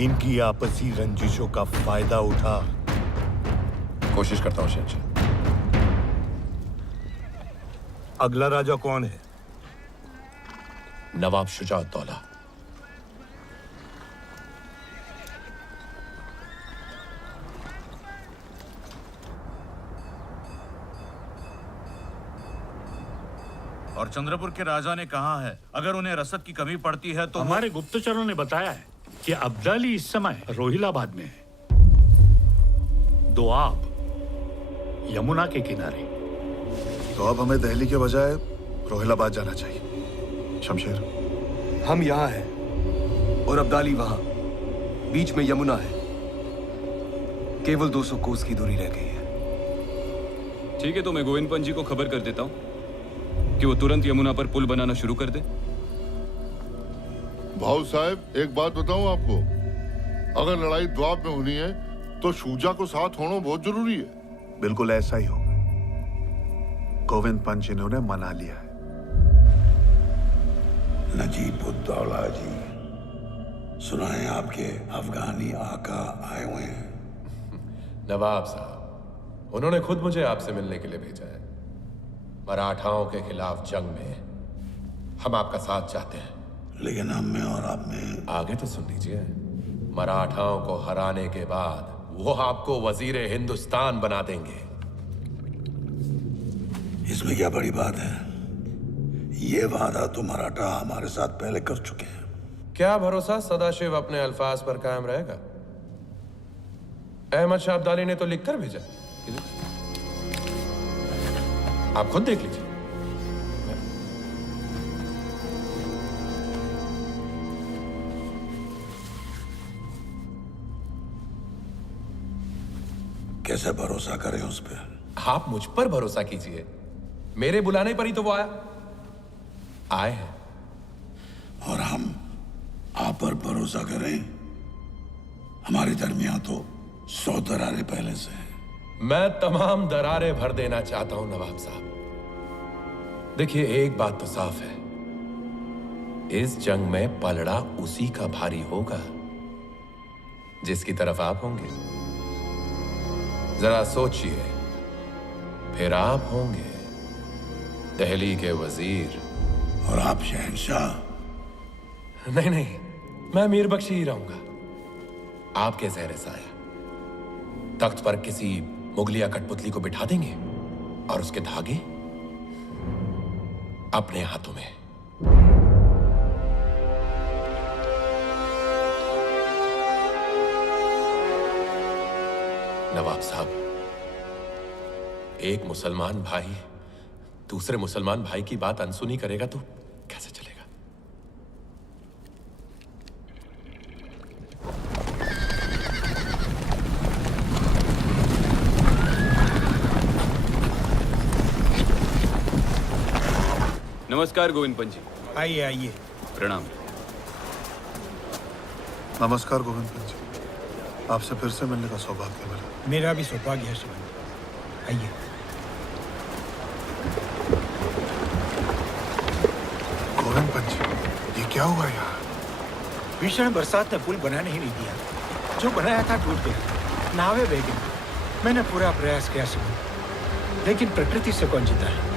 इनकी आपसी रंजिशों का फायदा उठा। कोशिश करता हूं शहंशाह। अगला राजा कौन है? नवाब शुजाउद्दौला। और चंद्रपुर के राजा ने कहा है अगर उन्हें रसद की कमी पड़ती है तो हमारे गुप्तचरों ने बताया है कि अब्दाली इस समय रोहिलाबाद में है, दोआब, यमुना के किनारे। तो अब हमें दिल्ली के बजाय रोहिलाबाद जाना चाहिए। शमशेर, हम यहाँ हैं और अब्दाली वहां, बीच में यमुना है। केवल 200 कोस की दूरी रह गई है। ठीक है, तो मैं गोविंदपंत जी को खबर कर देता हूँ कि वो तुरंत यमुना पर पुल बनाना शुरू कर दे। भाऊ साहब, एक बात बताऊं आपको, अगर लड़ाई द्वाब में होनी है तो शूजा को साथ होना बहुत जरूरी है। बिल्कुल ऐसा ही होगा। गोविंद पंत जी ने उन्हें मना लिया है। नजीबुद्दौला जी, सुना है आपके अफगानी आका आए हुए हैं। नवाब साहब, उन्होंने खुद मुझे आपसे मिलने के लिए भेजा है। मराठाओं के खिलाफ जंग में हम आपका साथ चाहते हैं। लेकिन हम में और आप में। आगे तो सुन लीजिए। मराठाओं को हराने के बाद वो आपको वजीर हिंदुस्तान बना देंगे। इसमें क्या बड़ी बात है? ये वादा तो मराठा हमारे साथ पहले कर चुके हैं। क्या भरोसा सदाशिव अपने अल्फाज पर कायम रहेगा? अहमद शाह अब्दाली ने तो लिखकर भेजा, आप खुद देख लीजिए। कैसे भरोसा करें उस पर? आप मुझ पर भरोसा कीजिए। मेरे बुलाने पर ही तो वो आए हैं। और हम आप पर भरोसा करें? हमारे दरमियान तो 100 दरारें पहले से हैं। मैं तमाम दरारें भर देना चाहता हूं नवाब साहब। देखिए, एक बात तो साफ है, इस जंग में पलड़ा उसी का भारी होगा जिसकी तरफ आप होंगे। जरा सोचिए, फिर आप होंगे दिल्ली के वजीर। और आप शहंशाह? नहीं नहीं, मैं मीर बख्शी ही रहूंगा, आपके ज़ेरे साया। तख्त पर किसी मुगलिया कठपुतली को बिठा देंगे और उसके धागे अपने हाथों में। नवाब साहब, एक मुसलमान भाई दूसरे मुसलमान भाई की बात अनसुनी करेगा तो कैसे चलेगा? नमस्कार गोविंद पंत जी। आइए आइए। प्रणाम। नमस्कार गोविंद पंत जी, आपसे फिर से मिलने का सौभाग्य मिला। मेरा भी सौभाग्य है शिवाजी। आइए। गोविंद पंत जी, ये क्या हुआ यहाँ? भीषण बरसात ने पुल बनाने ही नहीं दिया। जो बनाया था टूट गया, नावें बह गई। मैंने पूरा प्रयास किया शिवाजी, लेकिन प्रकृति से कौन जीता है?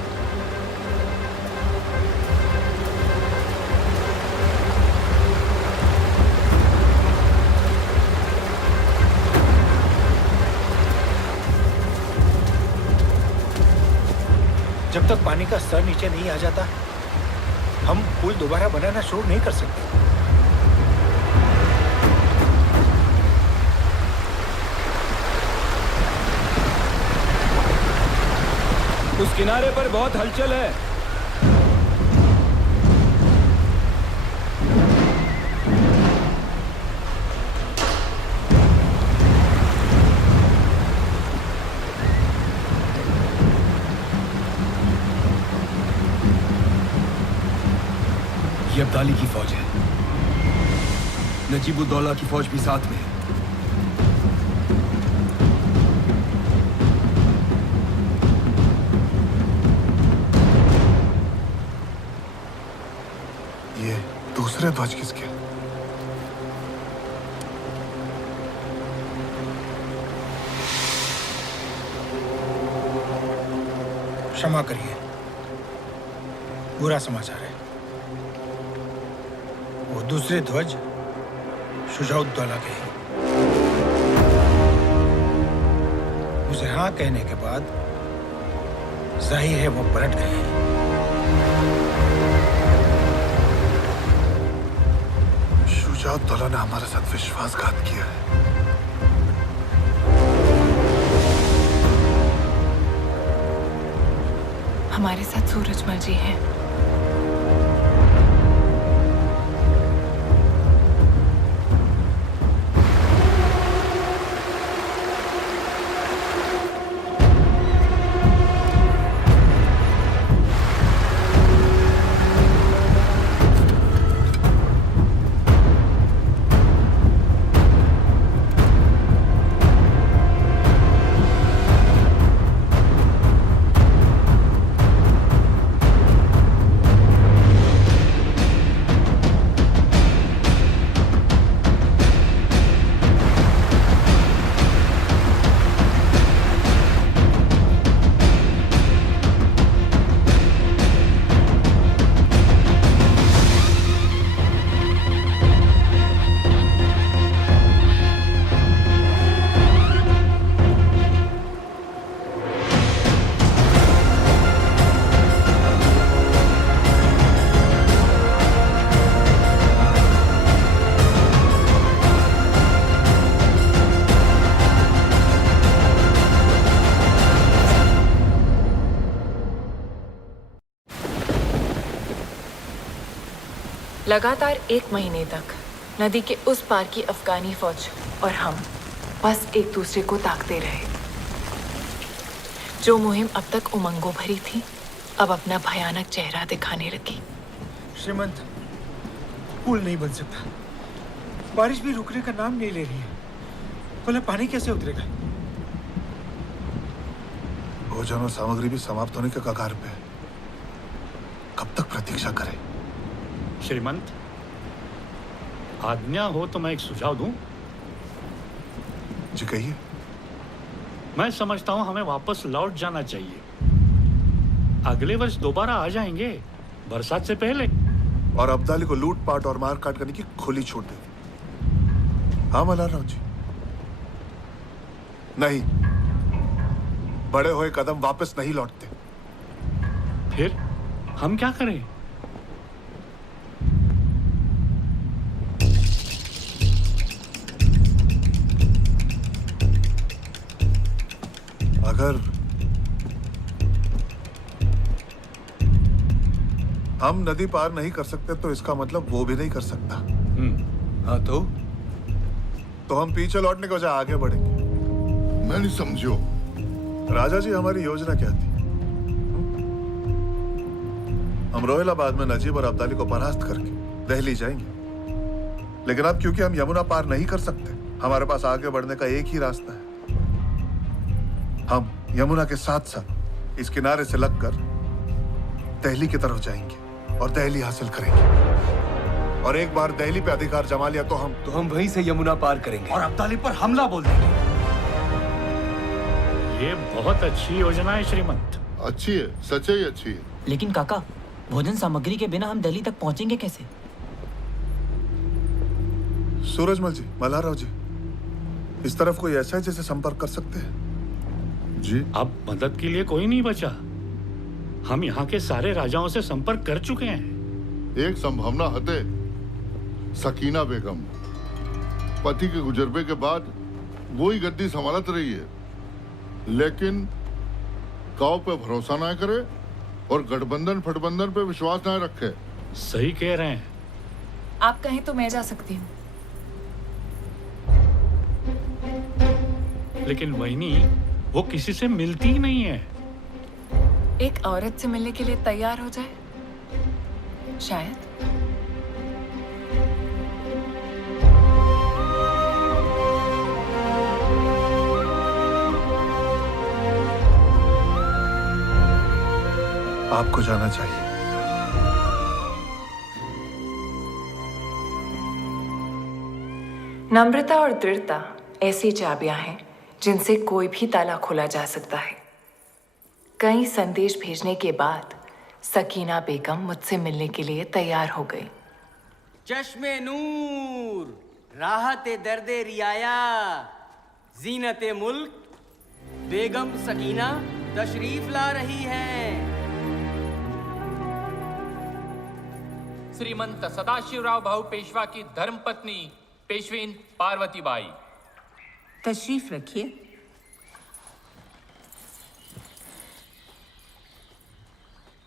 जब तक पानी का स्तर नीचे नहीं आ जाता, हम पुल दोबारा बनाना शुरू नहीं कर सकते। उस किनारे पर बहुत हलचल है। ये अब्दाली की फौज है। नजीबुद्दौला की फौज भी साथ में है। ये दूसरे ध्वज किसके? क्षमा करिए, बुरा समाचार है। वो दूसरे ध्वज शुजाउद्दौला के हैं। उसे हाँ कहने के बाद जाहिर है वो पलट गए हैं। शुजाउद्दौला ने हमारे साथ विश्वासघात किया है। हमारे साथ सूरजमल जी हैं। लगातार 1 महीने तक नदी के उस पार की अफगानी फौज और हम बस एक दूसरे को ताकते रहे। जो मुहिम अब तक उमंगों भरी थी, अब अपना भयानक चेहरा दिखाने लगी। श्रीमंत, पुल नहीं बन सकता। बारिश भी रुकने का नाम नहीं ले रही है। भला पानी कैसे उतरेगा? भोजन और सामग्री भी समाप्त होने के कगार पे है। कब तक प्रतीक्षा करें? श्रीमंत, आज्ञा हो तो मैं एक सुझाव दूं? जी कहिए। मैं समझता हूं हमें वापस लौट जाना चाहिए। अगले वर्ष दोबारा आ जाएंगे, बरसात से पहले। और अब्दाली को लूट पाट और मार काट करने की खुली छूट दे। हाँ मल्हारराव जी। नहीं, बड़े हुए कदम वापस नहीं लौटते। फिर हम क्या करें? अगर हम नदी पार नहीं कर सकते तो इसका मतलब वो भी नहीं कर सकता। हाँ तो हम पीछे लौटने के बजाय आगे बढ़ेंगे। मैं नहीं समझो। राजा जी, हमारी योजना क्या थी? हम रोहिलाबाद में नजीब और अब्दाली को परास्त करके दिल्ली जाएंगे। लेकिन अब क्योंकि हम यमुना पार नहीं कर सकते, हमारे पास आगे बढ़ने का एक ही रास्ता है। हम यमुना के साथ साथ इस किनारे से लगकर दिल्ली की तरफ जाएंगे और दिल्ली हासिल करेंगे। और एक बार दिल्ली पे अधिकार जमा लिया तो हम वहीं से यमुना पार करेंगे और अब्दाली पर हमला बोल देंगे। ये बहुत अच्छी योजना है श्रीमंत। अच्छी है, सच ही अच्छी है। लेकिन काका, भोजन सामग्री के बिना हम दिल्ली तक पहुंचेंगे कैसे? सूरजमल जी, मल्हारराव जी, इस तरफ कोई ऐसा है जिसे संपर्क कर सकते हैं? जी, अब मदद के लिए कोई नहीं बचा। हम यहाँ के सारे राजाओं से संपर्क कर चुके हैं। एक संभावना हते सकीना बेगम। पति के गुजरबे के बाद वो ही गद्दी संभालत रही है, लेकिन काव पे भरोसा ना करे और गठबंधन फटबंधन पे विश्वास ना रखे। सही कह रहे हैं। आप कहें तो मैं जा सकती हूँ। लेकिन वहीनी, वो किसी से मिलती ही नहीं है। एक औरत से मिलने के लिए तैयार हो जाए, शायद। आपको जाना चाहिए। नम्रता और दृढ़ता ऐसी चाबियां हैं जिनसे कोई भी ताला खोला जा सकता है। कई संदेश भेजने के बाद सकीना बेगम मुझसे मिलने के लिए तैयार हो गई। चश्मे नूर, राहते दर्दे रियाया, जीनते मुल्क, बेगम सकीना तशरीफ ला रही है। श्रीमंत सदाशिवराव भाऊ पेशवा की धर्मपत्नी पेशवीन पार्वतीबाई। तशरीफ रखिए।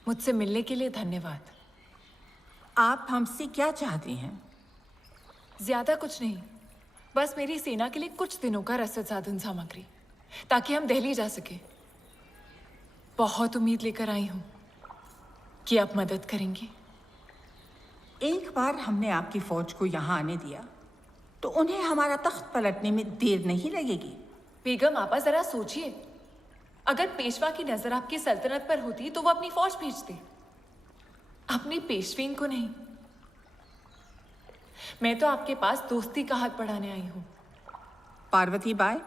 मुझसे मिलने के लिए धन्यवाद। आप हमसे क्या चाहते हैं? ज्यादा कुछ नहीं, बस मेरी सेना के लिए कुछ दिनों का रसद साधन सामग्री, ताकि हम दिल्ली जा सके। बहुत उम्मीद लेकर आई हूं कि आप मदद करेंगी। एक बार हमने आपकी फौज को यहाँ आने दिया तो उन्हें हमारा तख्त पलटने में देर नहीं लगेगी। बेगम आपा, जरा सोचिए, अगर पेशवा की नजर आपकी सल्तनत पर होती तो वो अपनी फौज भेजते, अपनी पेशवीन को नहीं। मैं तो आपके पास दोस्ती का हाथ बढ़ाने आई हूं। पार्वती बाई,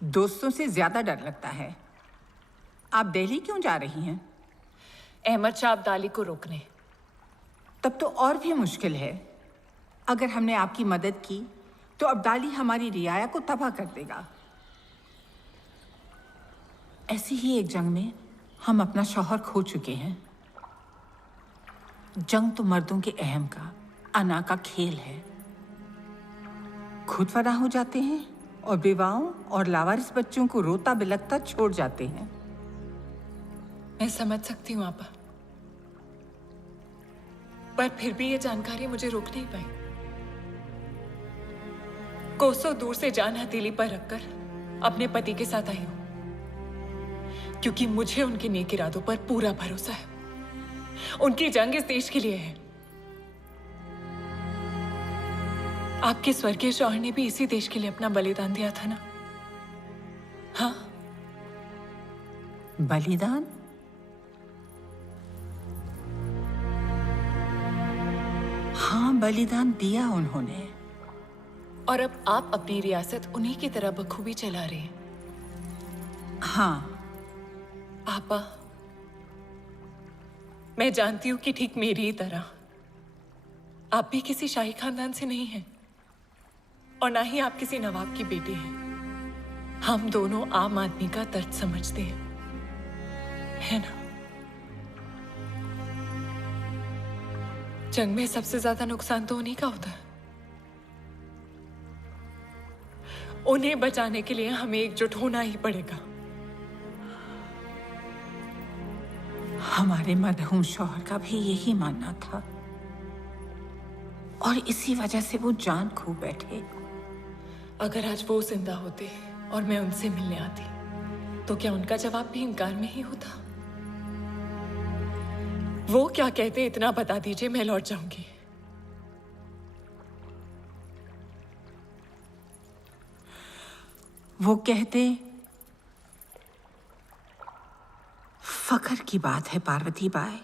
दोस्तों से ज्यादा डर लगता है। आप दिल्ली क्यों जा रही हैं? अहमद शाह अब्दाली को रोकने। तब तो और भी मुश्किल है। अगर हमने आपकी मदद की तो अब्दाली हमारी रियाया को तबाह कर देगा। ऐसी ही एक जंग में हम अपना शौहर खो चुके हैं। जंग तो मर्दों के अहम का, अना का खेल है। खुद फना हो जाते हैं और विवाहों और लावारिस बच्चों को रोता बिलखता छोड़ जाते हैं। मैं समझ सकती हूँ आपा, पर फिर भी ये जानकारी मुझे रोक नहीं पाई। कोसों दूर से जान हथेली पर रखकर अपने पति के साथ आई हूं, क्योंकि मुझे उनके नेक इरादों पर पूरा भरोसा है। उनकी जंग इस देश के लिए है। आपके स्वर्गीय शौहर ने भी इसी देश के लिए अपना बलिदान दिया था ना? हाँ, बलिदान? हाँ, बलिदान दिया उन्होंने। और अब आप अपनी रियासत उन्हीं की तरह बखूबी चला रहे हैं। हाँ आपा, मैं जानती हूं कि ठीक मेरी ही तरह आप भी किसी शाही खानदान से नहीं हैं, और ना ही आप किसी नवाब की बेटी हैं। हम दोनों आम आदमी का दर्द समझते हैं, है ना? जंग में सबसे ज्यादा नुकसान तो उन्हीं का होता है। उन्हें बचाने के लिए हमें एकजुट होना ही पड़ेगा। हमारे मरहूम शौहर का भी यही मानना था, और इसी वजह से वो जान खो बैठे। अगर आज वो जिंदा होते और मैं उनसे मिलने आती, तो क्या उनका जवाब भी इनकार में ही होता? वो क्या कहते इतना बता दीजिए, मैं लौट जाऊंगी। वो कहते, फख्र की बात है पार्वती बाई,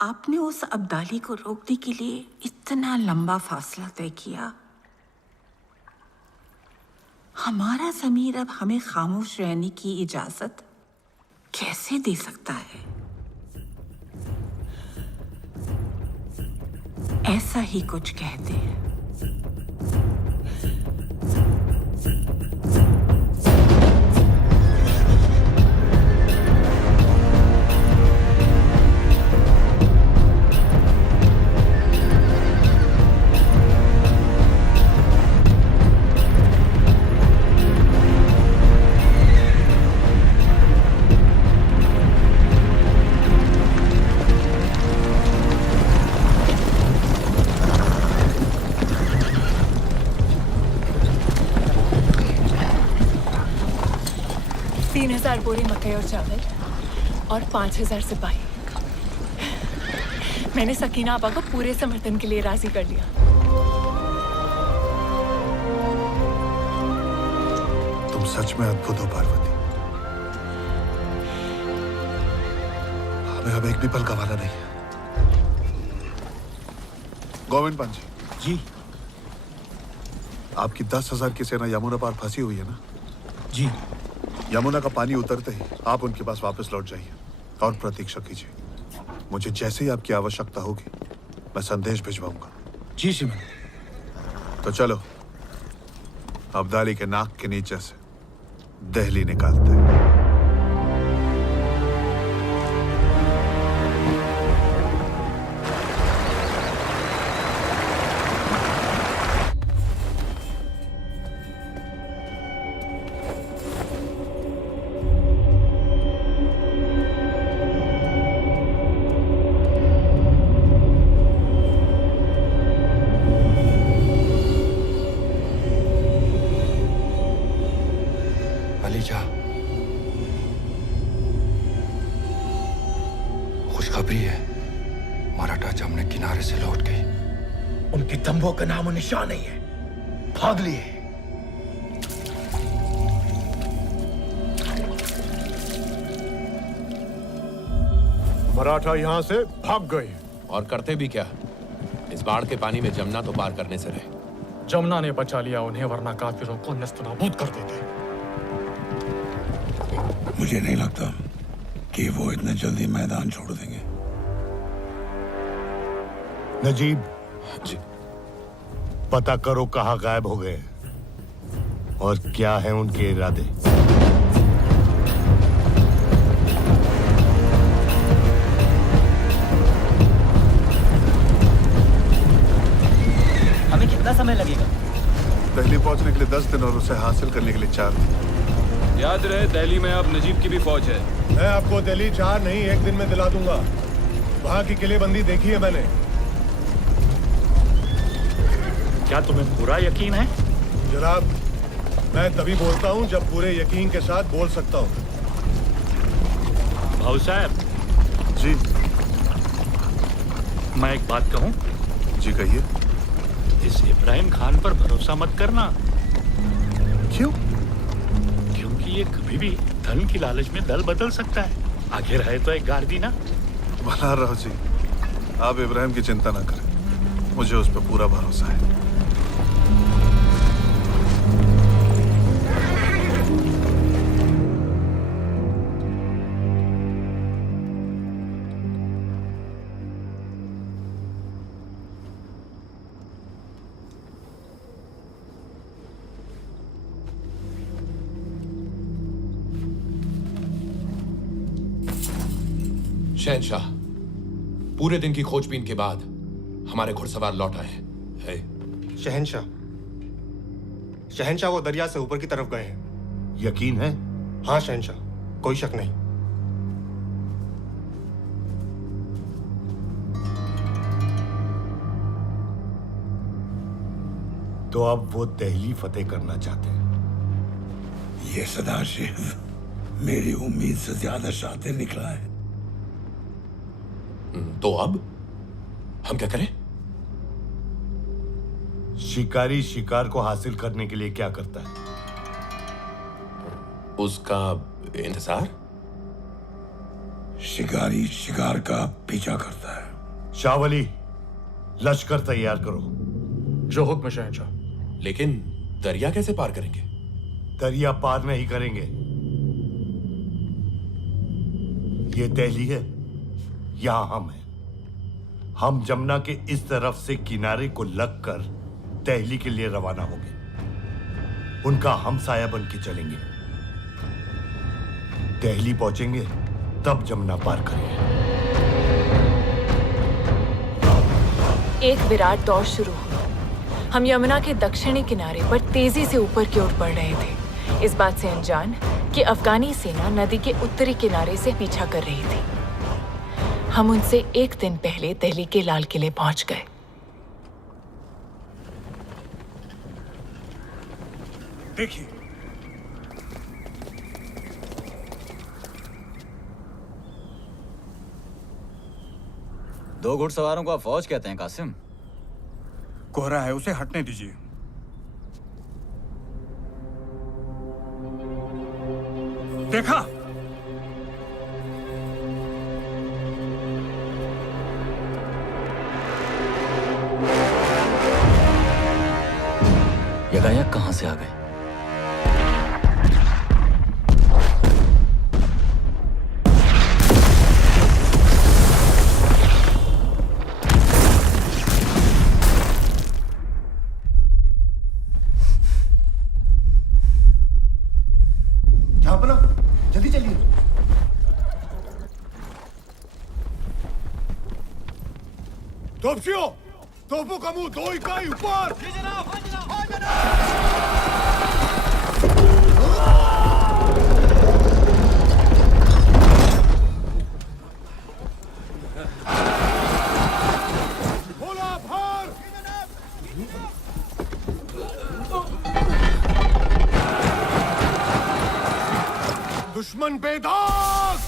आपने उस अब्दाली को रोकने के लिए इतना लंबा फासला तय किया। हमारा ज़मीर अब हमें खामोश रहने की इजाजत कैसे दे सकता है? ऐसा ही कुछ कहते हैं। बोरी मकई और चावल और 5000 सिपाही। मैंने सकीना आपा को पूरे समर्थन के लिए राजी कर लिया। तुम सच में अद्भुत हो पार्वती। हमें अब एक भी पल गंवाना नहीं है। गोविंद पंजी जी, आपकी 10,000 की सेना यमुना पार फंसी हुई है ना? जी। यमुना का पानी उतरते ही आप उनके पास वापस लौट जाइए और प्रतीक्षा कीजिए। मुझे जैसे ही आपकी आवश्यकता होगी मैं संदेश भिजवाऊंगा। जी सिमन। तो चलो अब्दाली के नाक के नीचे से दिल्ली निकालते हैं। खुशखबरी है, मराठा जमने किनारे से लौट गई। उनके तंबू का नामो निशान नहीं है, भाग लिए। मराठा यहाँ से भाग गए। और करते भी क्या? इस बाढ़ के पानी में जमुना तो पार करने से रहे। जमुना ने बचा लिया उन्हें, वरना काफिरों को नस्तनाबूद कर देते। मुझे नहीं लगता कि वो इतने जल्दी मैदान छोड़ देंगे। नजीब जी, पता करो कहाँ गायब हो गए और क्या है उनके इरादे। हमें कितना समय लगेगा? दिल्ली पहुंचने के लिए 10 दिन और उसे हासिल करने के लिए 4 दिन। याद रहे, दिल्ली में अब नजीब की भी फौज है। मैं आपको दिल्ली 4 नहीं 1 दिन में दिला दूंगा। वहाँ की किलेबंदी देखी है मैंने। क्या तुम्हें पूरा यकीन है? जनाब, मैं तभी बोलता हूँ जब पूरे यकीन के साथ बोल सकता हूँ। भाऊ साहब जी, मैं एक बात कहूँ? जी कहिए। इस इब्राहिम खान पर भरोसा मत करना। क्यों? क्योंकि ये कभी भी धन की लालच में दल बदल सकता है। आखिर है तो एक गार्दी ना। भला राव जी, आप इब्राहिम की चिंता ना करें, मुझे उस पर पूरा भरोसा है। शहनशाह, पूरे दिन की खोजबीन के बाद हमारे घुड़सवार लौट आए हैं। शहनशाह वो दरिया से ऊपर की तरफ गए हैं। यकीन है? हाँ शहनशाह, कोई शक नहीं। तो अब वो दिल्ली फतेह करना चाहते हैं। ये सदाशिव मेरी उम्मीद से ज्यादा शातिर निकला है। तो अब हम क्या करें? शिकारी शिकार को हासिल करने के लिए क्या करता है? उसका इंतजार। शिकारी शिकार का पीछा करता है। शावली, लश्कर तैयार करो। जो हुक्म शहनशाह। लेकिन दरिया कैसे पार करेंगे? दरिया पार नहीं करेंगे। ये दिल्ली है, यहां हम हैं। हम जमुना के इस तरफ से किनारे को लगकर दिल्ली के लिए रवाना होंगे। उनका हमसाया बन के चलेंगे। दिल्ली पहुंचेंगे तब जमुना पार करेंगे। एक विराट दौड़ शुरू हुई। हम यमुना के दक्षिणी किनारे पर तेजी से ऊपर की ओर बढ़ रहे थे, इस बात से अनजान कि अफगानी सेना नदी के उत्तरी किनारे से पीछा कर रही थी। हम उनसे 1 दिन पहले दिल्ली के लाल किले पहुंच गए। देखिए, दो घुड़सवारों को आप फौज कहते हैं कासिम? कोहरा है, उसे हटने दीजिए। देखा? यकायक कहां से आ गए? तोपशियों, तोपों का मुंह 2 इकाई ऊपर। बोला भार। दुश्मन बेदाग।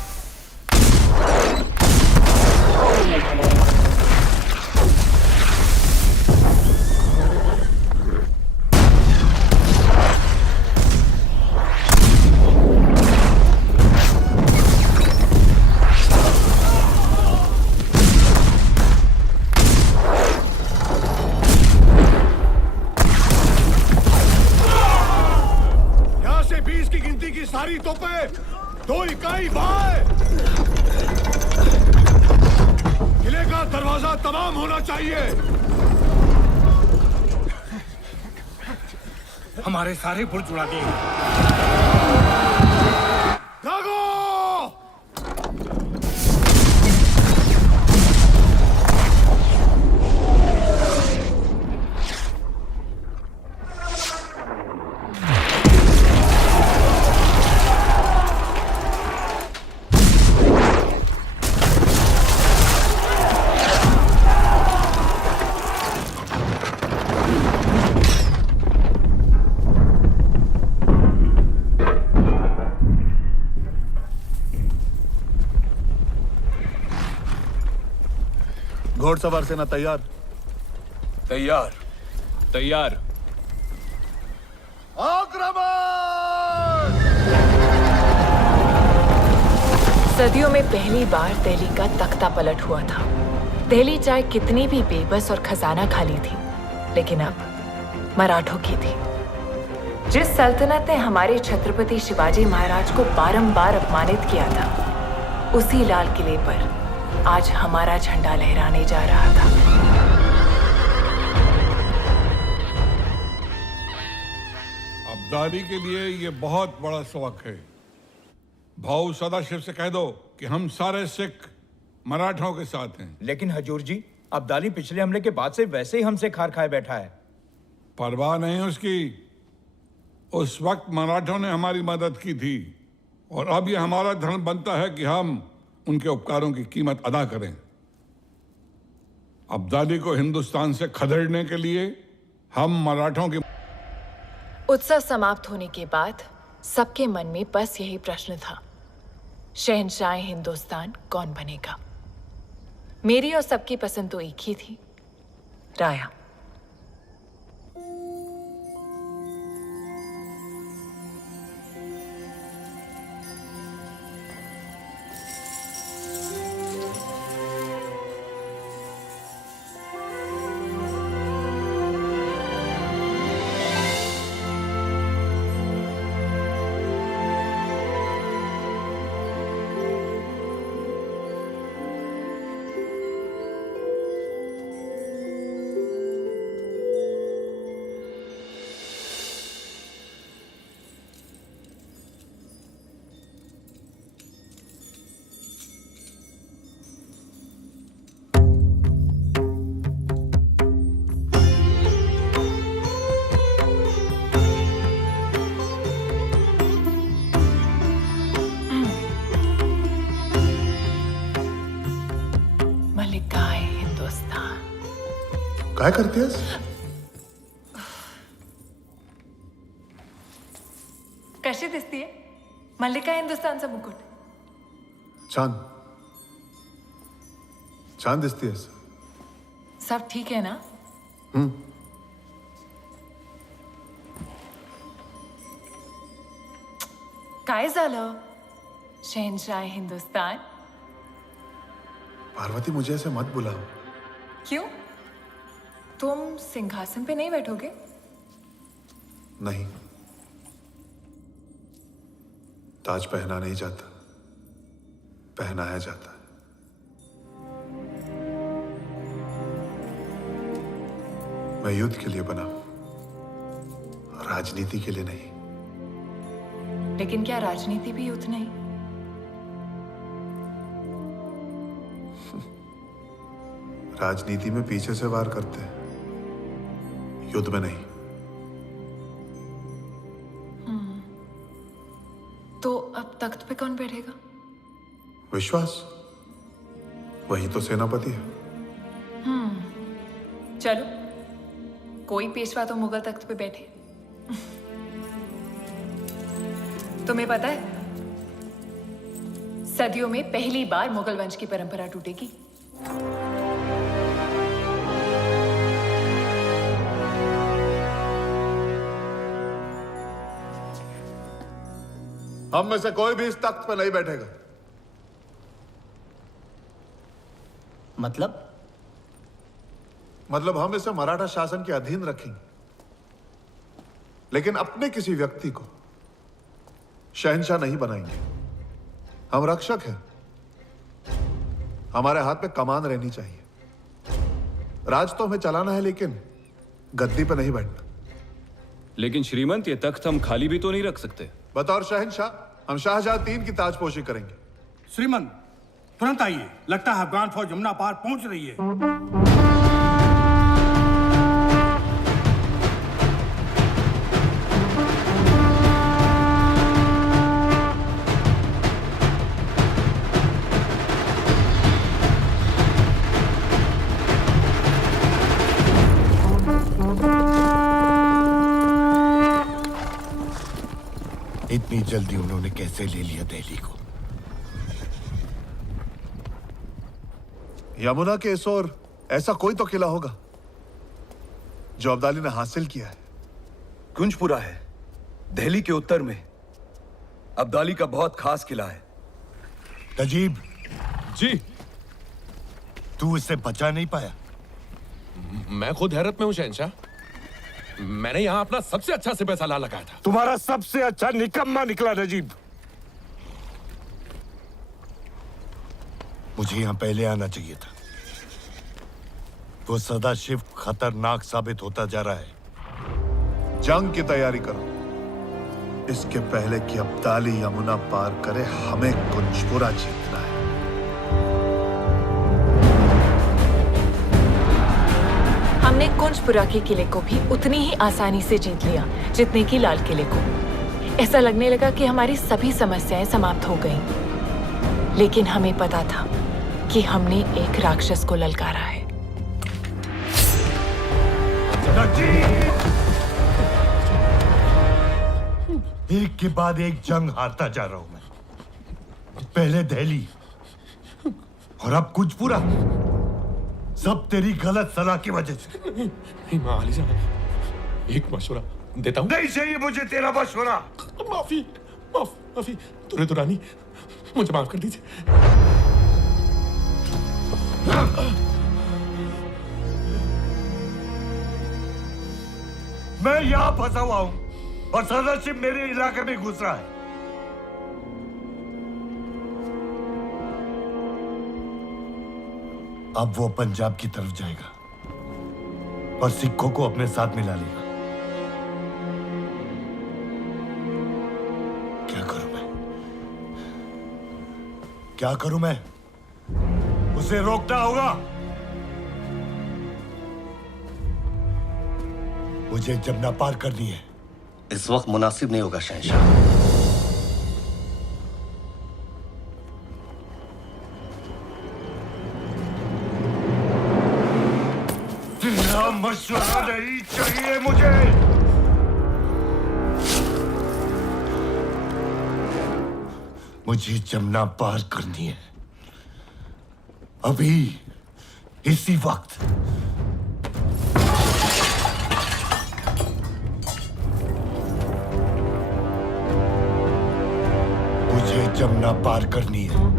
यहां से 20 की गिनती की सारी तोपें 2 इकाई बाएं। किले का दरवाजा तमाम होना चाहिए। हमारे सारे पुल चुरा दिए। भागो! घोड़सवार सेना तैयार। तैयार। तैयार। आक्रमण! सदियों में पहली बार दिल्ली का तख्ता पलट हुआ था। दिल्ली चाहे कितनी भी बेबस और खजाना खाली थी, लेकिन अब मराठों की थी। जिस सल्तनत ने हमारे छत्रपति शिवाजी महाराज को बारंबार अपमानित किया था, उसी लाल किले पर आज हमारा झंडा लहराने जा रहा था। अब्दाली के लिए ये बहुत बड़ा सबक है। भाऊ सदाशिव से कह दो कि हम सारे सिख मराठों के साथ हैं। लेकिन हजूर जी, अब्दाली पिछले हमले के बाद से वैसे ही हमसे खार खाए बैठा है। परवाह नहीं उसकी। उस वक्त मराठों ने हमारी मदद की थी और अब ये हमारा धर्म बनता है कि हम उनके उपकारों की कीमत अदा करें। अब्दाली को हिंदुस्तान से खदेड़ने के लिए हम मराठों की। उत्सव समाप्त होने के बाद सबके मन में बस यही प्रश्न था, शहंशाह हिंदुस्तान कौन बनेगा? मेरी और सबकी पसंद तो एक ही थी, राया। काय करतेस? कशी दिसतीये मल्लिका हिंदुस्तानचा मुकुट? छान छान दिसतेस. सब ठीक है ना? काय झालं? शहंशाह हिंदुस्तान. पार्वती, मुझे ऐसे मत बुलाओ. क्यों? तुम सिंहासन पे नहीं बैठोगे? नहीं, ताज पहना नहीं जाता, पहनाया जाता है. मैं युद्ध के लिए बना, राजनीति के लिए नहीं. लेकिन क्या राजनीति भी युद्ध नहीं? राजनीति में पीछे से वार करते हैं, युद्ध में नहीं। तो अब तख्त पे कौन बैठेगा? विश्वास, वही तो सेनापति है। चलो, कोई पेशवा तो मुगल तख्त पे बैठे। तुम्हें पता है, सदियों में पहली बार मुगल वंश की परंपरा टूटेगी। हम में से कोई भी इस तख्त पर नहीं बैठेगा। मतलब हम इसे मराठा शासन के अधीन रखेंगे, लेकिन अपने किसी व्यक्ति को शहंशाह नहीं बनाएंगे। हम रक्षक हैं, हमारे हाथ में कमान रहनी चाहिए। राज तो हमें चलाना है, लेकिन गद्दी पे नहीं बैठना। लेकिन श्रीमंत, ये तख्त हम खाली भी तो नहीं रख सकते। बतौर शहंशाह हम शाहजहां 3 की ताजपोशी करेंगे। श्रीमंत, तुरंत आइए, लगता है अफगान फौज यमुना पार पहुंच रही है। इतनी जल्दी उन्होंने कैसे ले लिया दिल्ली को? यमुना के इस ओर ऐसा कोई तो किला होगा जो अब्दाली ने हासिल किया है। कुंजपुरा है, दिल्ली के उत्तर में। अब्दाली का बहुत खास किला है। तजीब जी, तू इससे बचा नहीं पाया? मैं खुद हैरत में हूं शहंशाह। मैंने यहां अपना सबसे अच्छा से पैसा ला लगाया था। तुम्हारा सबसे अच्छा निकम्मा निकला नजीब। मुझे यहां पहले आना चाहिए था। वो सदाशिव खतरनाक साबित होता जा रहा है। जंग की तैयारी करो, इसके पहले कि अब्दाली यमुना पार करे। हमें कुंजपुरा जीतना है। हमने कुंजपुरा के किले को भी उतनी ही आसानी से जीत लिया जितने कि लाल किले को। ऐसा लगने लगा कि हमारी सभी समस्याएं समाप्त हो गईं। लेकिन हमें पता था कि हमने एक राक्षस को ललकारा है। एक के बाद एक जंग हारता जा रहा हूं मैं। पहले दिल्ली और अब कुंजपुरा। सब तेरी गलत सलाह की वजह से। आली साहब, एक मशवरा देता हूं। नहीं चाहिए मुझे तेरा मशवरा। माफी तुरे दुरानी, मुझे माफ कर दीजिए। मैं यहां फंसा हुआ हूं और सदाशिव मेरे इलाके में घुस रहा है। अब वो पंजाब की तरफ जाएगा और सिखों को अपने साथ मिला लेगा। क्या करूं मैं? उसे रोकना होगा। मुझे जमुना पार करनी है। इस वक्त मुनासिब नहीं होगा शहंशाह। तेरा मशवरा नहीं चाहिए मुझे। मुझे जमुना पार करनी है, अभी, इसी वक्त। मुझे जमुना पार करनी है।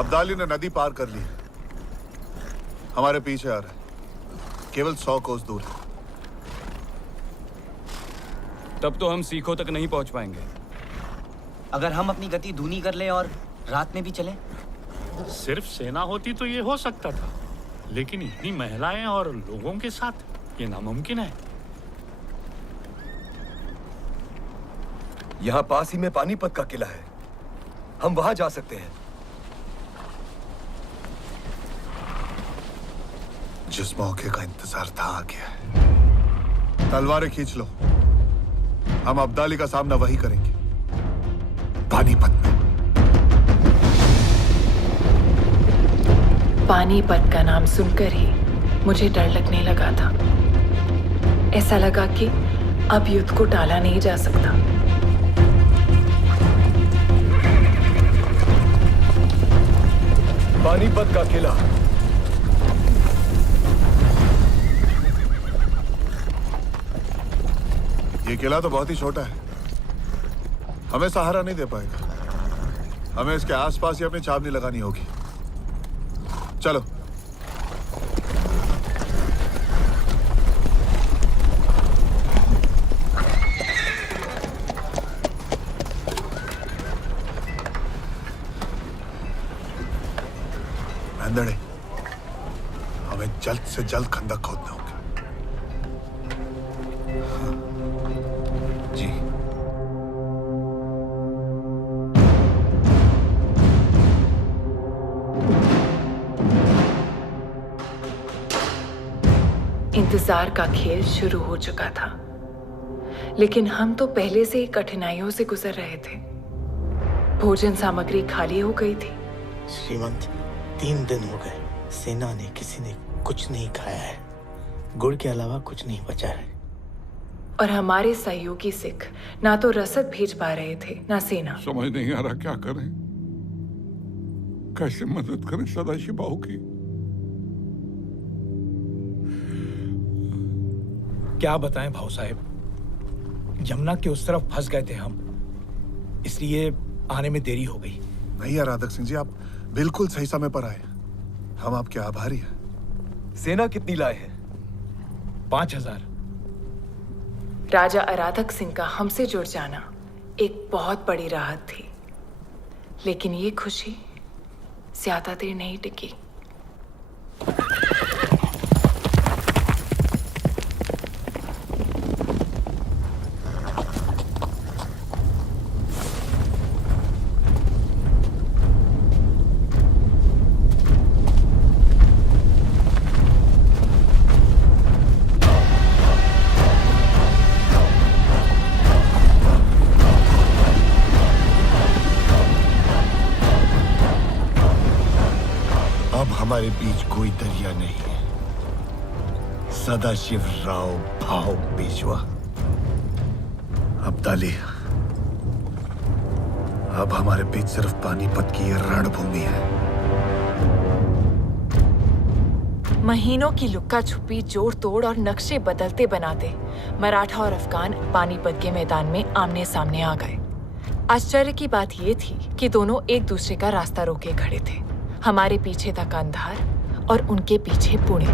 अब्दाली ने नदी पार कर ली, हमारे पीछे आ रहा है, केवल 100 कोस दूर है। तब तो हम सीखों तक नहीं पहुंच पाएंगे। अगर हम अपनी गति धीमी कर लें और रात में भी चलें? सिर्फ सेना होती तो ये हो सकता था, लेकिन इतनी महिलाएं और लोगों के साथ ये नामुमकिन है। यहाँ पास ही में पानीपत का किला है, हम वहां जा सकते हैं। जिस मौके का इंतजार था आ गया है। तलवारें खींच लो, हम अब्दाली का सामना वही करेंगे, पानीपत में। पानीपत का नाम सुनकर ही मुझे डर लगने लगा था। ऐसा लगा कि अब युद्ध को टाला नहीं जा सकता। पानीपत का किला। ये किला तो बहुत ही छोटा है, हमें सहारा नहीं दे पाएगा। हमें इसके आसपास ही अपनी छावनी लगानी होगी। चलो। अंधड़े, हमें जल्द से जल्द खंदक खोदना होगा। जी। इंतजार का खेल शुरू हो चुका था, लेकिन हम तो पहले से ही कठिनाइयों से गुजर रहे थे। भोजन सामग्री खाली हो गई थी। श्रीमंत, 3 दिन हो गए, सेना ने किसी ने कुछ नहीं खाया है। गुड़ के अलावा कुछ नहीं बचा है। और हमारे सहयोगी सिख ना तो रसद भेज पा रहे थे, ना सेना। समझ नहीं आ रहा क्या करें, कैसे मदद करें सदाशिव बाहू की। क्या बताएं भाऊ साहब, जमुना के उस तरफ फंस गए थे हम, इसलिए आने में देरी हो गई। नहीं आराधक सिंह जी, आप बिल्कुल सही समय पर आए। हम आपके आभारी हैं। सेना कितनी लाए हैं? 5000। राजा आराधक सिंह का हमसे जुड़ जाना एक बहुत बड़ी राहत थी, लेकिन ये खुशी ज्यादा देर नहीं टिकी। हमारे बीच कोई दरिया नहीं है। सदाशिव राव भाव पेशवा। अब्दाली, अब हमारे बीच सिर्फ पानीपत की ये रणभूमि है। महीनों की लुक्का छुपी, जोड़ तोड़ और नक्शे बदलते बनाते मराठा और अफगान पानीपत के मैदान में आमने सामने आ गए। आश्चर्य की बात ये थी कि दोनों एक दूसरे का रास्ता रोके खड़े थे। हमारे पीछे था कंधार और उनके पीछे पुणे।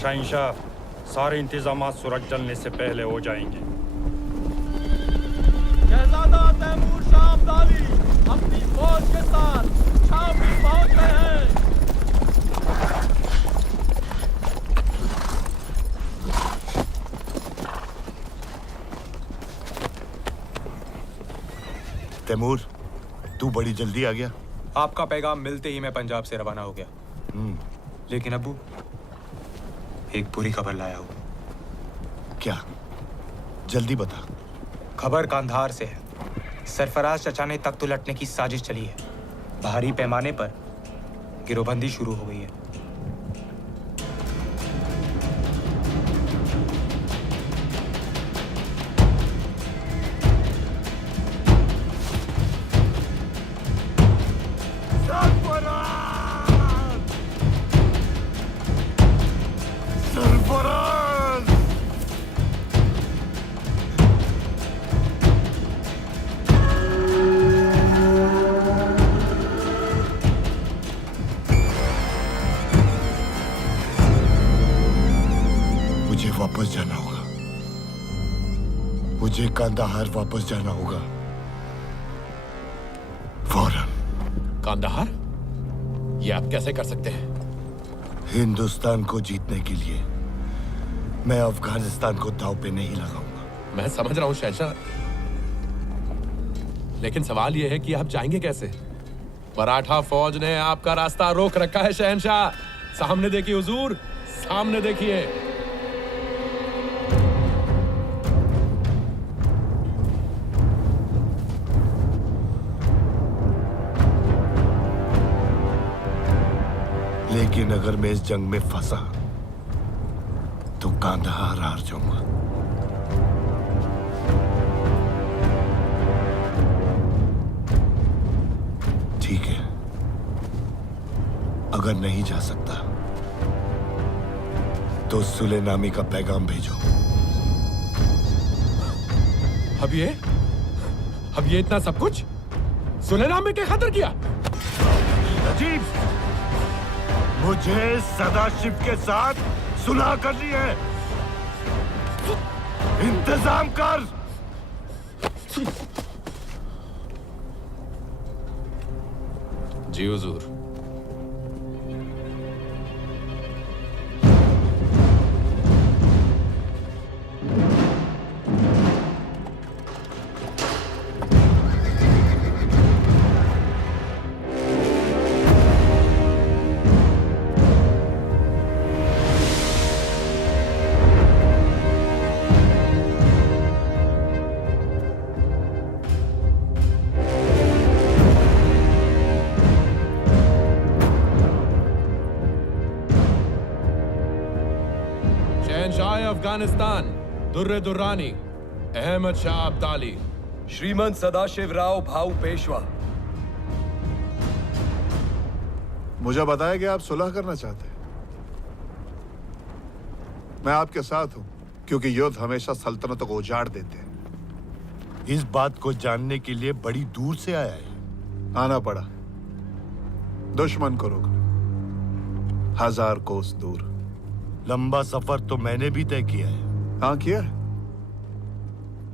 शहंशाह, सारे इंतजामात सूरज ढलने से पहले हो जाएंगे। शहजादा तैमूर शाह अब्दाली अपनी फौज के साथ छावनी पहुंच गए हैं। तैमूर, तू बड़ी जल्दी आ गया। आपका पैगाम मिलते ही मैं पंजाब से रवाना हो गया। लेकिन अब्बू, एक बुरी खबर लाया हूं। क्या? जल्दी बता। खबर कांधार से है। सरफराज चचा ने तख्त उलटने की साजिश चली है। भारी पैमाने पर गिरोहबंदी शुरू हो गई है। मुझे कांदाहार वापस जाना होगा फौरन। कांदाहार? ये आप कैसे कर सकते हैं? हिंदुस्तान को जीतने के लिए मैं अफगानिस्तान को दांव पे नहीं लगाऊंगा। मैं समझ रहा हूं शहंशाह, लेकिन सवाल यह है कि आप जाएंगे कैसे? मराठा फौज ने आपका रास्ता रोक रखा है शहंशाह। सामने देखिए हुजूर, सामने देखिए। लेकिन अगर मैं इस जंग में फंसा तो कांदाहार हार जाऊंगा। ठीक है, अगर नहीं जा सकता तो सुलेनामी का पैगाम भेजो। अब ये इतना सब कुछ सुलेनामी के खातिर किया? अजीब, मुझे सदाशिव के साथ सुलह करनी है। इंतजाम कर। जी हुजूर। अफगानिस्तान दुर्रे दुर्रानी अहमद शाह अब्दाली। श्रीमंत सदाशिव राव भाऊ पेशवा। मुझे बताया कि आप सुलह करना चाहते हैं। मैं आपके साथ हूं क्योंकि युद्ध हमेशा सल्तनतों को उजाड़ देते हैं। इस बात को जानने के लिए बड़ी दूर से आया है। आना पड़ा दुश्मन को रोकने, 1000 कोस दूर। लंबा सफर तो मैंने भी तय किया है। हाँ किया है,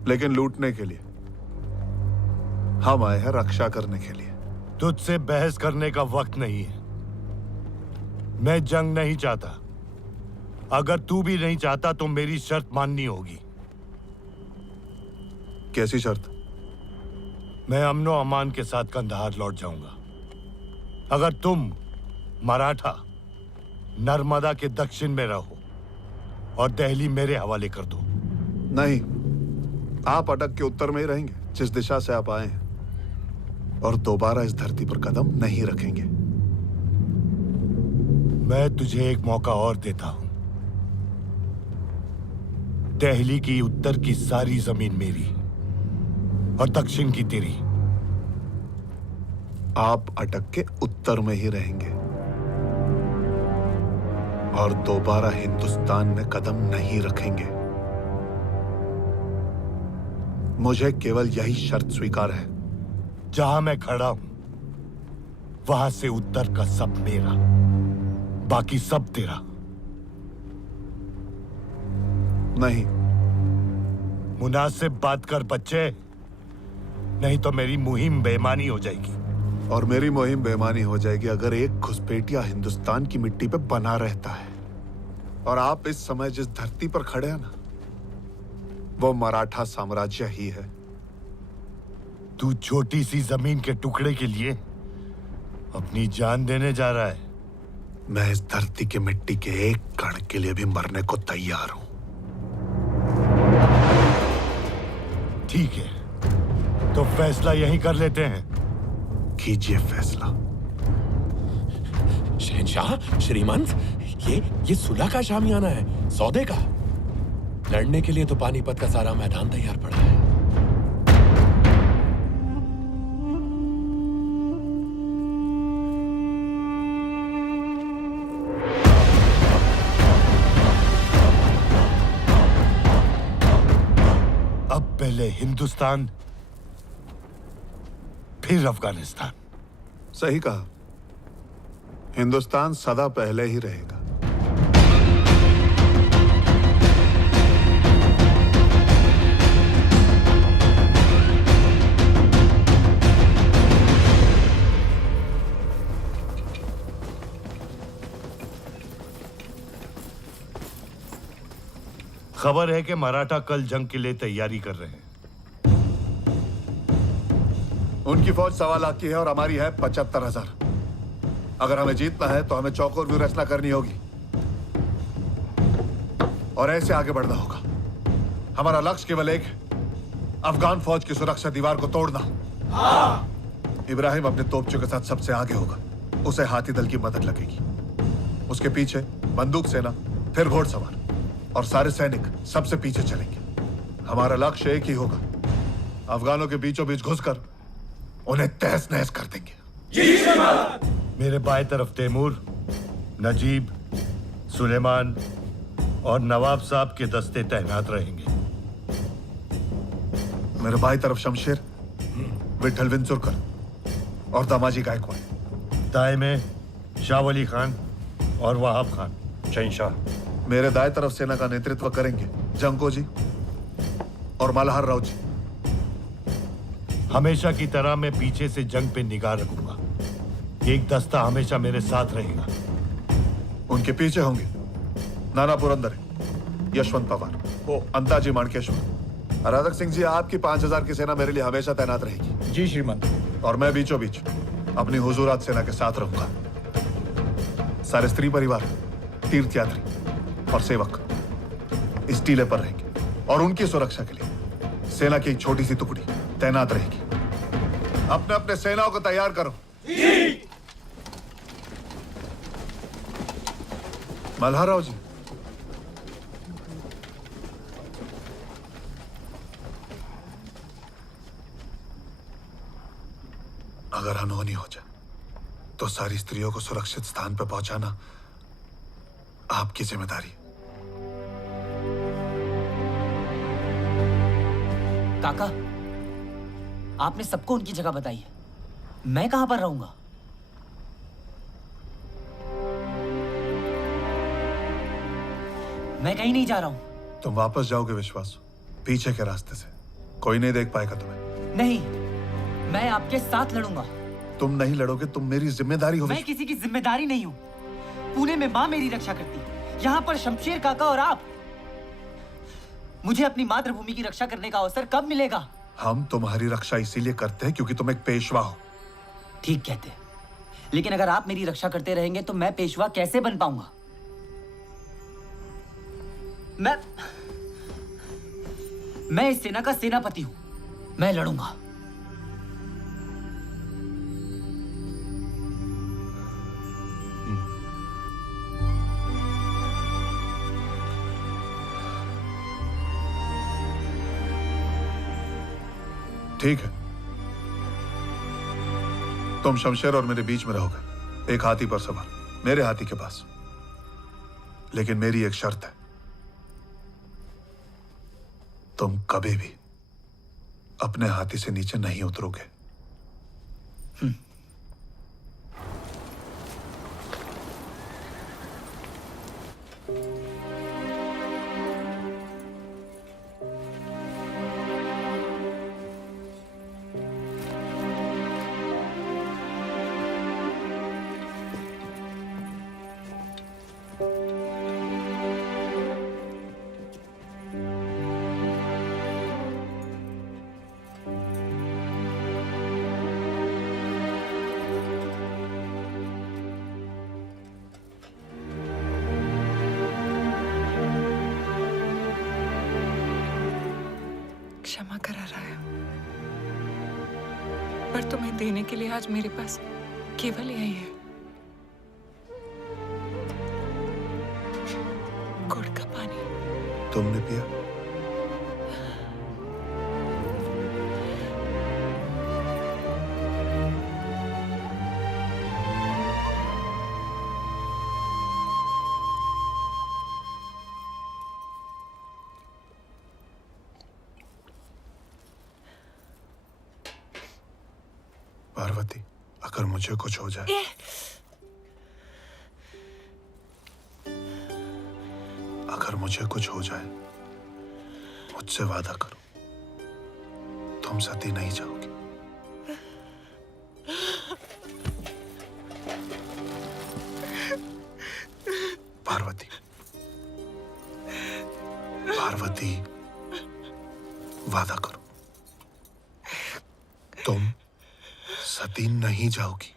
लेकिन लूटने के लिए। हम आए हैं रक्षा करने के लिए। तुझसे बहस करने का वक्त नहीं है। मैं जंग नहीं चाहता। अगर तू भी नहीं चाहता तो मेरी शर्त माननी होगी। कैसी शर्त? मैं अमनो अमान के साथ कंधार लौट जाऊंगा अगर तुम मराठा नर्मदा के दक्षिण में रहो और दिल्ली मेरे हवाले कर दो। नहीं, आप अटक के उत्तर में ही रहेंगे, जिस दिशा से आप आए हैं, और दोबारा इस धरती पर कदम नहीं रखेंगे। मैं तुझे एक मौका और देता हूं। दिल्ली की उत्तर की सारी जमीन मेरी और दक्षिण की तेरी। आप अटक के उत्तर में ही रहेंगे और दोबारा हिंदुस्तान में कदम नहीं रखेंगे। मुझे केवल यही शर्त स्वीकार है। जहां मैं खड़ा हूं वहां से उत्तर का सब मेरा, बाकी सब तेरा। नहीं। मुनासिब बात कर बच्चे, नहीं तो मेरी मुहिम बेईमानी हो जाएगी। और मेरी मुहिम बेईमानी हो जाएगी अगर एक घुसपैठिया हिंदुस्तान की मिट्टी पे बना रहता है। और आप इस समय जिस धरती पर खड़े हैं ना, वो मराठा साम्राज्य ही है। तू छोटी सी जमीन के टुकड़े के लिए अपनी जान देने जा रहा है। मैं इस धरती की मिट्टी के एक कण के लिए भी मरने को तैयार हूं। ठीक है, तो फैसला यहीं कर लेते हैं। कीजिए फैसला। शहंशाह, श्रीमंत, ये सुलह का शामियाना है, सौदे का। लड़ने के लिए तो पानीपत का सारा मैदान तैयार पड़ा है। अब पहले हिंदुस्तान, फिर अफगानिस्तान। सही कहा। हिंदुस्तान सदा पहले ही रहेगा। खबर है कि मराठा कल जंग के लिए तैयारी कर रहे हैं। उनकी फौज 1.25 लाख की है और हमारी है 75,000। अगर हमें जीतना है तो हमें चौकोर व्यूहरचना करनी होगी और ऐसे आगे बढ़ना होगा। हमारा लक्ष्य केवल एक है, अफगान फौज की सुरक्षा दीवार को तोड़ना। इब्राहिम अपने तोपचों के साथ सबसे आगे होगा, उसे हाथी दल की मदद लगेगी। उसके पीछे बंदूक सेना, फिर घोड़सवार और सारे सैनिक सबसे पीछे चलेंगे। हमारा लक्ष्य एक ही होगा, अफगानों के बीचों बीच घुसकर उन्हें तहस नहस कर देंगे। मेरे बाएं तरफ तैमूर, नजीब, सुलेमान और नवाब साहब के दस्ते तैनात रहेंगे। मेरे बाएं तरफ शमशेर, विठल विंचुरकर और दामाजी गायकवाड़। दाएं में शाह वली खान और वहाब खान। शहंशाह। मेरे दाएं तरफ सेना का नेतृत्व करेंगे जंको जी और मल्हार राव जी। हमेशा की तरह मैं पीछे से जंग पे निगाह रखूंगा। एक दस्ता हमेशा मेरे साथ रहेगा। उनके पीछे होंगे नाना पुरंदर, यशवंत पवार, अंताजी माणकेश्वर। राधक सिंह जी, आपकी 5,000 की सेना मेरे लिए हमेशा तैनात रहेगी। जी श्रीमान। और मैं बीचों बीच अपनी हुजूरात सेना के साथ रहूंगा। सारे स्त्री परिवार, तीर्थयात्री और सेवक इस टीले पर रहेंगे और उनकी सुरक्षा के लिए सेना की एक छोटी सी टुकड़ी तैनात रहेगी। अपने अपने सेनाओं को तैयार करो। मल्हार राव जी, अगर अनहोनी हो जाए तो सारी स्त्रियों को सुरक्षित स्थान पर पहुंचाना आपकी जिम्मेदारी है। काका, आपने सबको उनकी जगह बताई है, मैं कहां पर रहूंगा? मैं कहीं नहीं जा रहा हूं। तुम वापस जाओगे विश्वास, पीछे के रास्ते से। कोई नहीं देख पाएगा तुम्हें। नहीं, मैं आपके साथ लड़ूंगा। तुम नहीं लड़ोगे, तुम मेरी जिम्मेदारी हो। मैं किसी की जिम्मेदारी नहीं हूं। पुणे में माँ मेरी रक्षा करती है, यहाँ पर शमशेर काका और आप। मुझे अपनी मातृभूमि की रक्षा करने का अवसर कब मिलेगा? हम तुम्हारी रक्षा इसीलिए करते हैं क्योंकि तुम एक पेशवा हो। ठीक कहते हैं, लेकिन अगर आप मेरी रक्षा करते रहेंगे तो मैं पेशवा कैसे बन पाऊंगा? मैं इस सेना का सेनापति हूं। मैं लड़ूंगा। ठीक है, तुम शमशेर और मेरे बीच में रहोगे, एक हाथी पर सवार, मेरे हाथी के पास। लेकिन मेरी एक शर्त है, तुम कभी भी अपने हाथी से नीचे नहीं उतरोगे। क्षमा करा राया, पर तुम्हें देने के लिए आज मेरे पास केवल यही है, गुड़ का पानी। तुमने पिया? पार्वती, अगर मुझे कुछ हो जाए, अगर मुझे कुछ हो जाए, मुझसे वादा करो, तुम सती नहीं जाओगी। पार्वती, पार्वती। वादा करो, तुम सती नहीं जाओगी।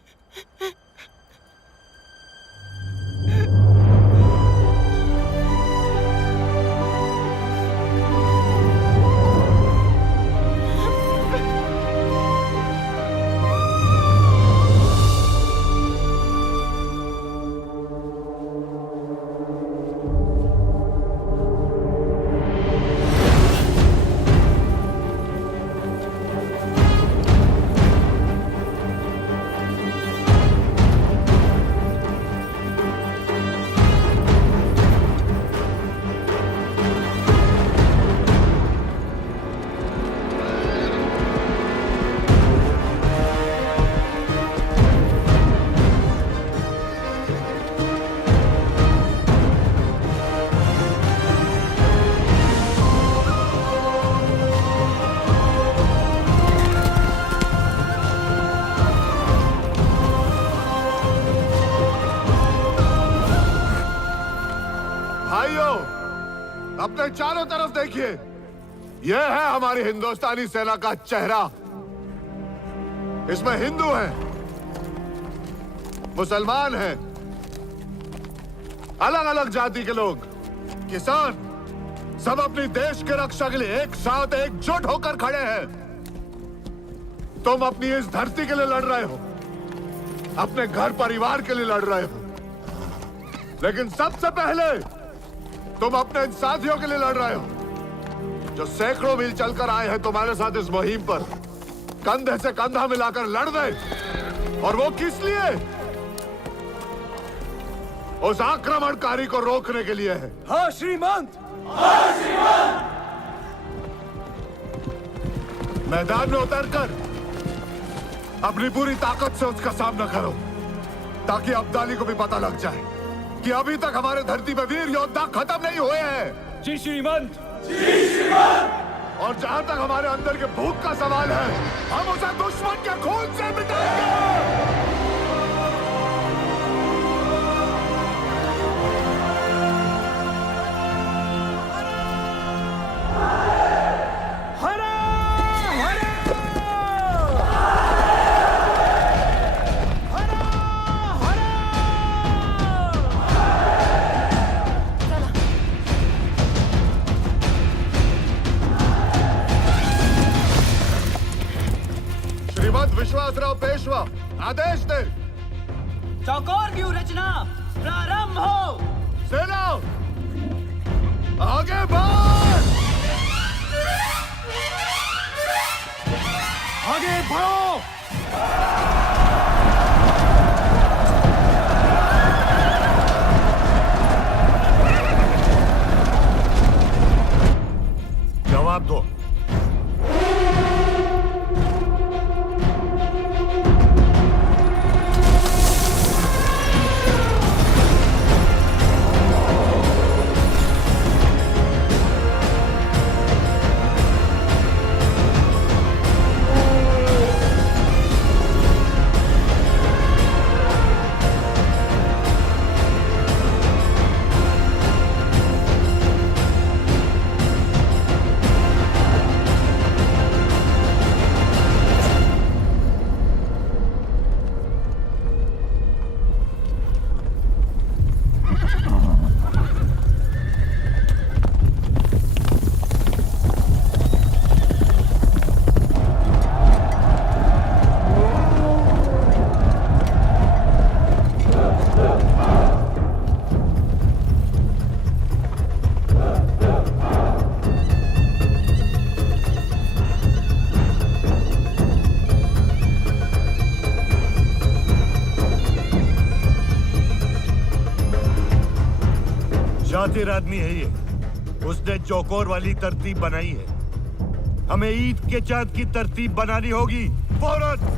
अपने चारों तरफ देखिए, यह है हमारी हिंदुस्तानी सेना का चेहरा। इसमें हिंदू हैं, मुसलमान हैं, अलग अलग जाति के लोग, किसान, सब अपनी देश के रक्षा के लिए एक साथ एकजुट होकर खड़े हैं। तुम अपनी इस धरती के लिए लड़ रहे हो, अपने घर परिवार के लिए लड़ रहे हो, लेकिन सबसे पहले तुम अपने इन साथियों के लिए लड़ रहे हो जो सैकड़ों मील चलकर आए हैं तुम्हारे साथ इस मुहिम पर, कंधे से कंधा मिलाकर लड़ने। और वो किस लिए? उस आक्रमणकारी को रोकने के लिए है। हाँ श्रीमंत। मैदान में उतरकर अपनी पूरी ताकत से उसका सामना करो, ताकि अब्दाली को भी पता लग जाए कि अभी तक हमारे धरती पे वीर योद्धा खत्म नहीं हुए हैं। जी श्रीमंत। और जहां तक हमारे अंदर के भूख का सवाल है, हम उसे दुश्मन के खून से मिटाएंगे। विश्वासराव पेशवा आदेश दे। चौकोर व्यू रचना प्रारंभ हो। सेना आगे बढ़, आगे बढ़ो। जवाब दो। शातिर आदमी है ये, उसने चौकोर वाली तरतीब बनाई है। हमें ईद के चांद की तरतीब बनानी होगी फौरन।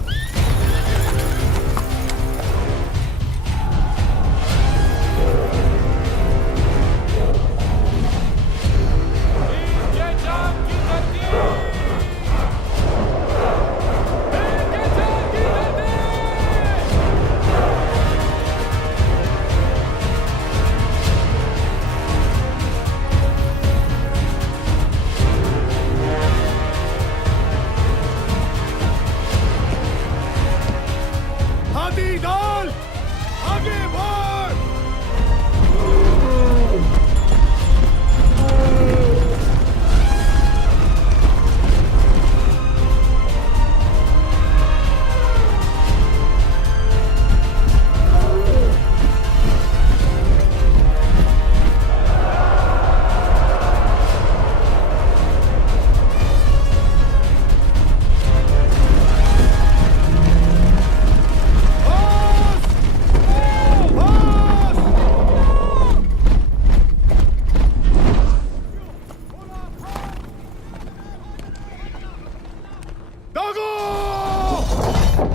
हाथी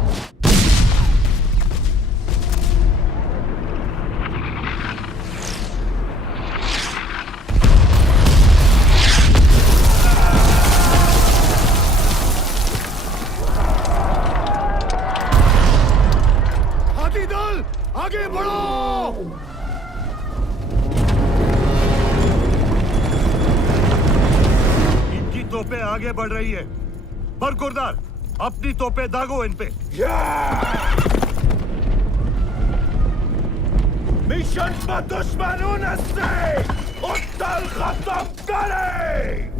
दल आगे बढ़ो। इनकी तोपें आगे बढ़ रही है। बरकुरदार अपनी तोपें दागो इन पे। मिशन पर दुश्मनों से उत्तल खत्म करें।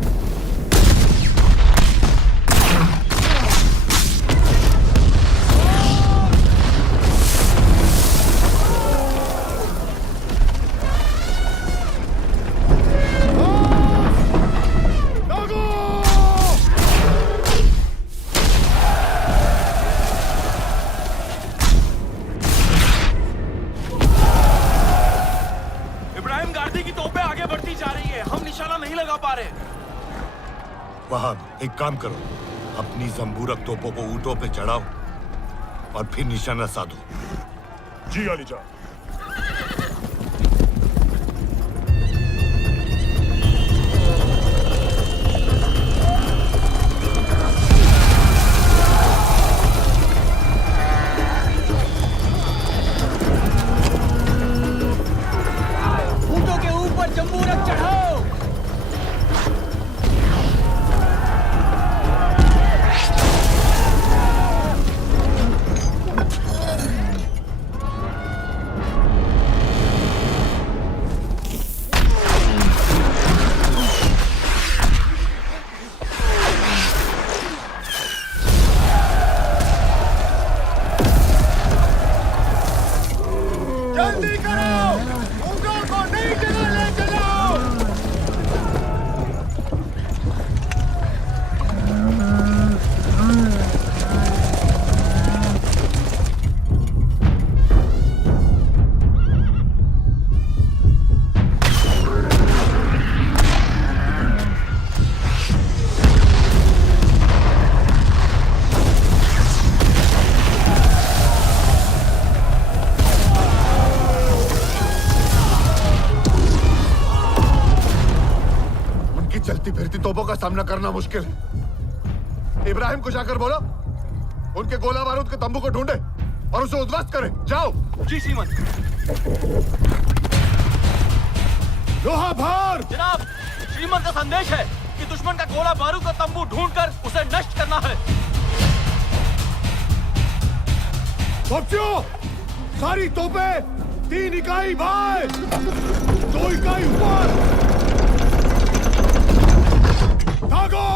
इब्राहिम गार्दी की तोपें आगे बढ़ती जा रही है, हम निशाना नहीं लगा पा रहे। वहां एक काम करो, अपनी जंबूरक तोपों को ऊंटों पे चढ़ाओ और फिर निशाना साधो। जी अलीजा। ऊंटों के ऊपर जंबूरक चढ़ाओ। जल्दी करो, ऊँटों को नई जगह ले चलो। उनकी चलती फिरती तोपों का सामना करना मुश्किल है। इब्राहिम को जाकर बोलो उनके गोला बारूद के तंबू को ढूंढे और उसे उद्ध्वस्त करें। जाओ। जी श्रीमन। लोहा भार। जनाब, श्रीमन का संदेश है कि दुश्मन का गोला बारूद का तंबू ढूंढकर उसे नष्ट करना है। बच्चों, सारी तोपें 3 इकाई बाएं, 2 इकाई ऊपर। भागो!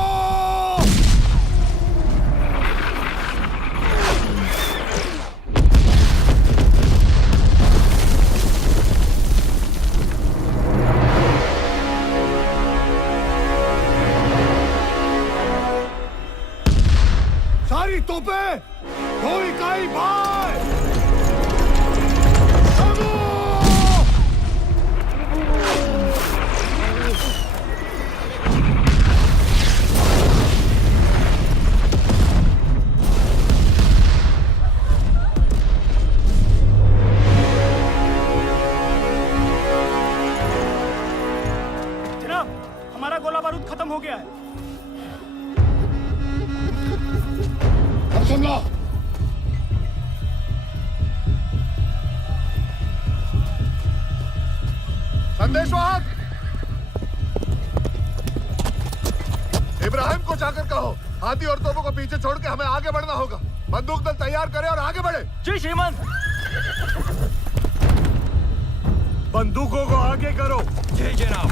सारी तोपें 2 इकाई बाएं। भागो! जनाब, हमारा गोला बारूद खत्म हो गया है। अब संभला। संदेशवाहक इब्राहिम को जाकर कहो हाथी और तोपों को पीछे छोड़ के हमें आगे बढ़ना होगा। बंदूक दल तैयार करें और आगे बढ़े। जी श्रीमन। बंदूकों को आगे करो। जी जनाब।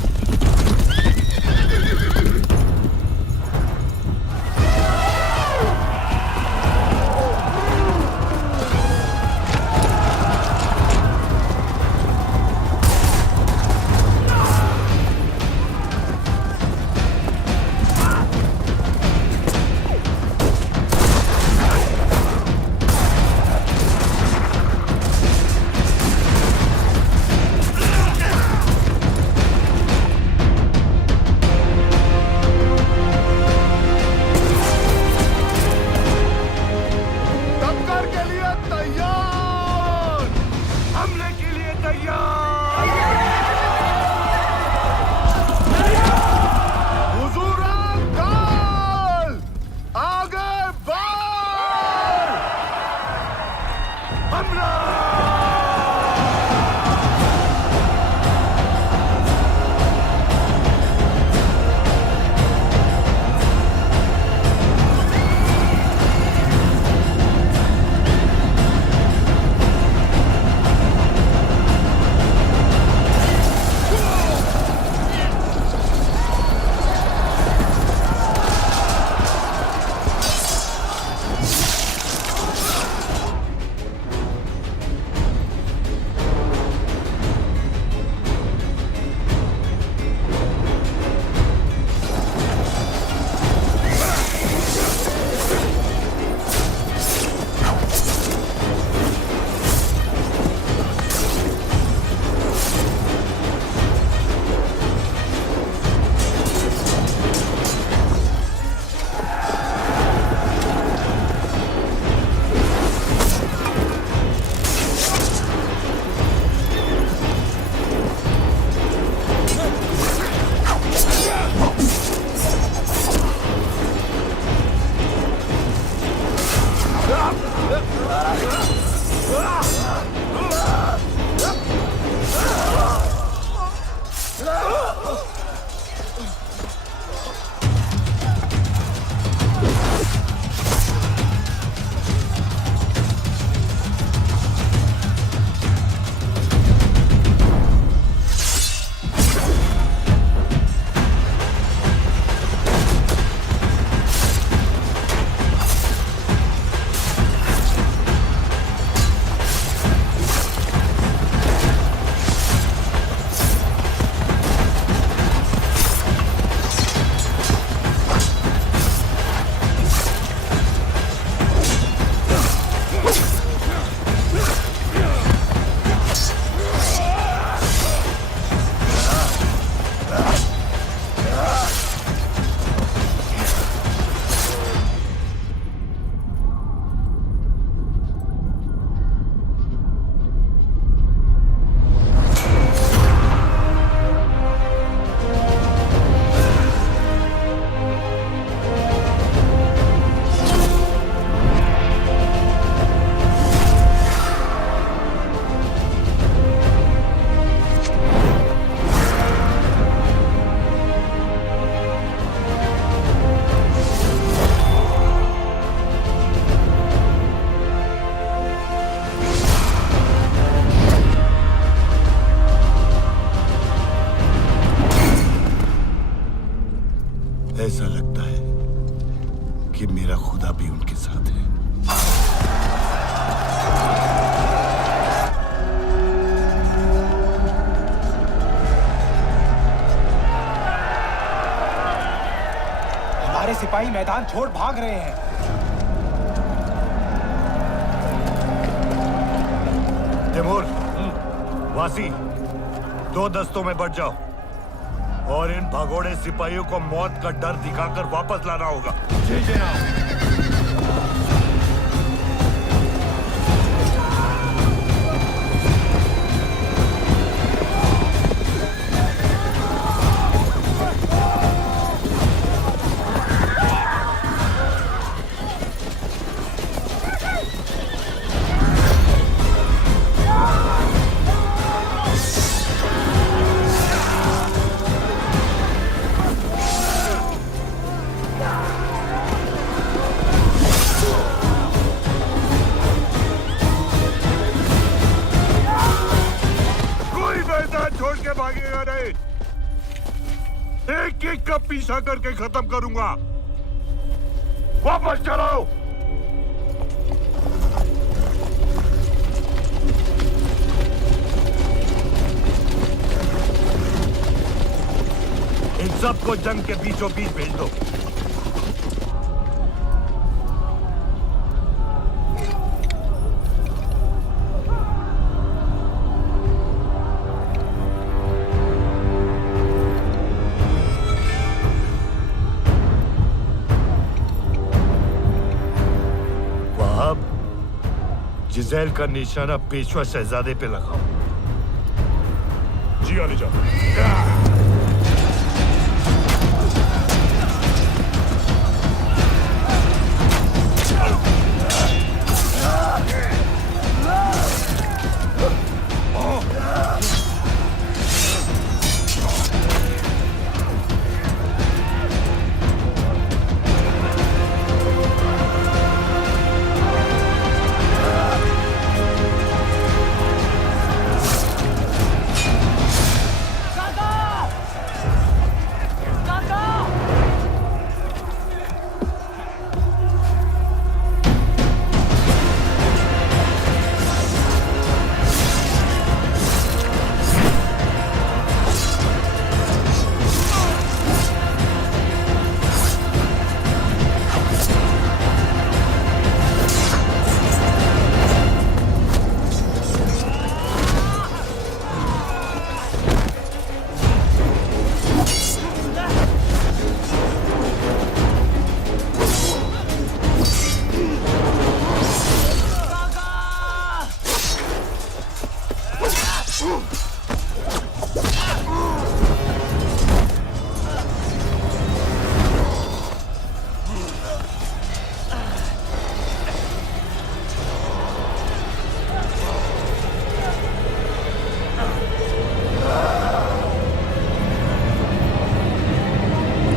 ऐसा लगता है कि मेरा खुदा भी उनके साथ है। हमारे सिपाही मैदान छोड़ भाग रहे हैं। तिमूर, वासी, 2 दस्तों में बढ़ जाओ और इन भगोड़े सिपाहियों को मौत का डर दिखाकर वापस लाना होगा। जी जनाब। छोड़ के भागेगा नहीं, एक एक का पीछा करके खत्म करूंगा। वापस चलो। इन सबको जंग के बीचों बीच भेज दो। जिज़ैल का निशाना पेशवा शहजादे पे लगाओ। जी आने जाओ।